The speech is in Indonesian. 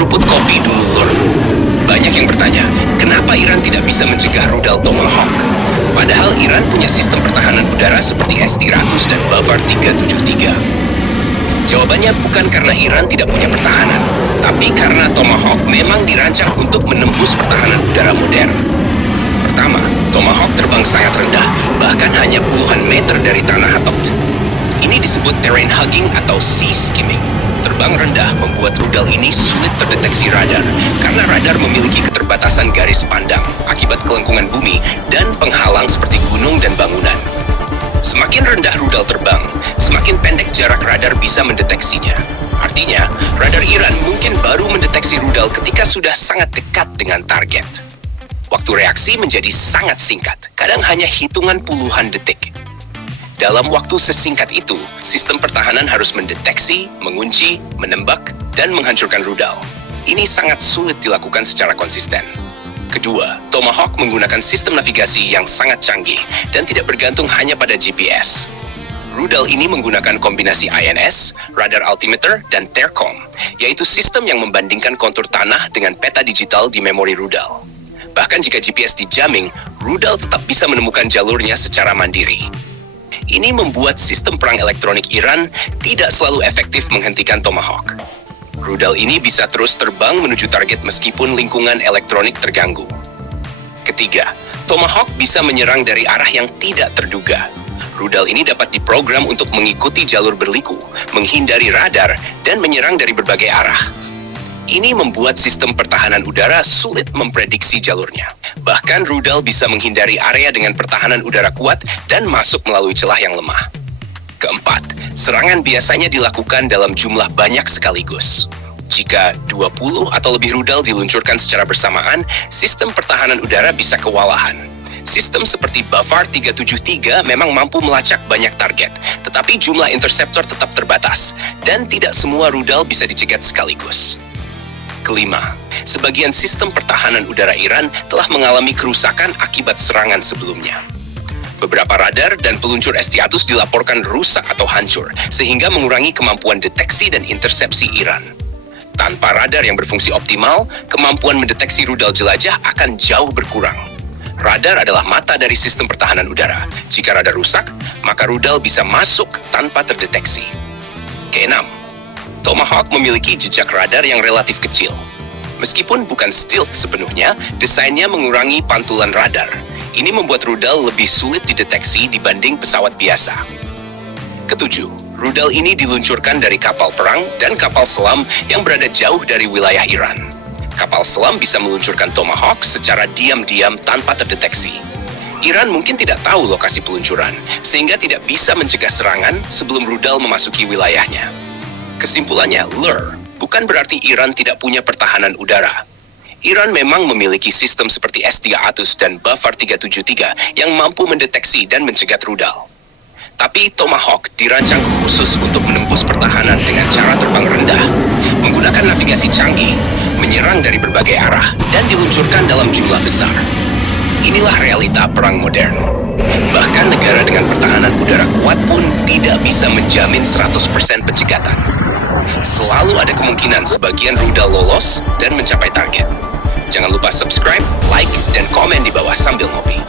Seruput kopi dulu, Lur. Banyak yang bertanya, kenapa Iran tidak bisa mencegah rudal Tomahawk? Padahal Iran punya sistem pertahanan udara seperti S-300 dan Bavar 373. Jawabannya bukan karena Iran tidak punya pertahanan, tapi karena Tomahawk memang dirancang untuk menembus pertahanan udara modern. Pertama, Tomahawk terbang sangat rendah, bahkan hanya puluhan meter dari tanah atau ini disebut terrain hugging atau sea skimming. Terbang rendah membuat rudal ini sulit terdeteksi radar karena radar memiliki keterbatasan garis pandang akibat kelengkungan bumi dan penghalang seperti gunung dan bangunan. Semakin rendah rudal terbang, semakin pendek jarak radar bisa mendeteksinya. Artinya, radar Iran mungkin baru mendeteksi rudal ketika sudah sangat dekat dengan target. Waktu reaksi menjadi sangat singkat, kadang hanya hitungan puluhan detik. Dalam waktu sesingkat itu, sistem pertahanan harus mendeteksi, mengunci, menembak, dan menghancurkan rudal. Ini sangat sulit dilakukan secara konsisten. Kedua, Tomahawk menggunakan sistem navigasi yang sangat canggih dan tidak bergantung hanya pada GPS. Rudal ini menggunakan kombinasi INS, radar altimeter, dan TERCOM, yaitu sistem yang membandingkan kontur tanah dengan peta digital di memori rudal. Bahkan jika GPS dijamming, rudal tetap bisa menemukan jalurnya secara mandiri. Ini membuat sistem perang elektronik Iran tidak selalu efektif menghentikan Tomahawk. Rudal ini bisa terus terbang menuju target meskipun lingkungan elektronik terganggu. Ketiga, Tomahawk bisa menyerang dari arah yang tidak terduga. Rudal ini dapat diprogram untuk mengikuti jalur berliku, menghindari radar, dan menyerang dari berbagai arah. Ini membuat sistem pertahanan udara sulit memprediksi jalurnya. Bahkan rudal bisa menghindari area dengan pertahanan udara kuat dan masuk melalui celah yang lemah. Keempat, serangan biasanya dilakukan dalam jumlah banyak sekaligus. Jika 20 atau lebih rudal diluncurkan secara bersamaan, sistem pertahanan udara bisa kewalahan. Sistem seperti Bavar 373 memang mampu melacak banyak target, tetapi jumlah interceptor tetap terbatas, dan tidak semua rudal bisa dicegat sekaligus. Kelima, sebagian sistem pertahanan udara Iran telah mengalami kerusakan akibat serangan sebelumnya. Beberapa radar dan peluncur S-300 dilaporkan rusak atau hancur, sehingga mengurangi kemampuan deteksi dan intersepsi Iran. Tanpa radar yang berfungsi optimal, kemampuan mendeteksi rudal jelajah akan jauh berkurang. Radar adalah mata dari sistem pertahanan udara. Jika radar rusak, maka rudal bisa masuk tanpa terdeteksi. Keenam, Tomahawk memiliki jejak radar yang relatif kecil. Meskipun bukan stealth sepenuhnya, desainnya mengurangi pantulan radar. Ini membuat rudal lebih sulit dideteksi dibanding pesawat biasa. Ketujuh, rudal ini diluncurkan dari kapal perang dan kapal selam yang berada jauh dari wilayah Iran. Kapal selam bisa meluncurkan Tomahawk secara diam-diam tanpa terdeteksi. Iran mungkin tidak tahu lokasi peluncuran, sehingga tidak bisa mencegah serangan sebelum rudal memasuki wilayahnya. Kesimpulannya, Lur, bukan berarti Iran tidak punya pertahanan udara. Iran memang memiliki sistem seperti S-300 dan Bavar 373 yang mampu mendeteksi dan mencegat rudal. Tapi Tomahawk dirancang khusus untuk menembus pertahanan dengan cara terbang rendah, menggunakan navigasi canggih, menyerang dari berbagai arah, dan diluncurkan dalam jumlah besar. Inilah realita perang modern. Bahkan negara dengan pertahanan udara kuat pun tidak bisa menjamin 100% pencegatan. Selalu ada kemungkinan sebagian rudal lolos dan mencapai target. Jangan lupa subscribe, like, dan komen di bawah sambil ngopi.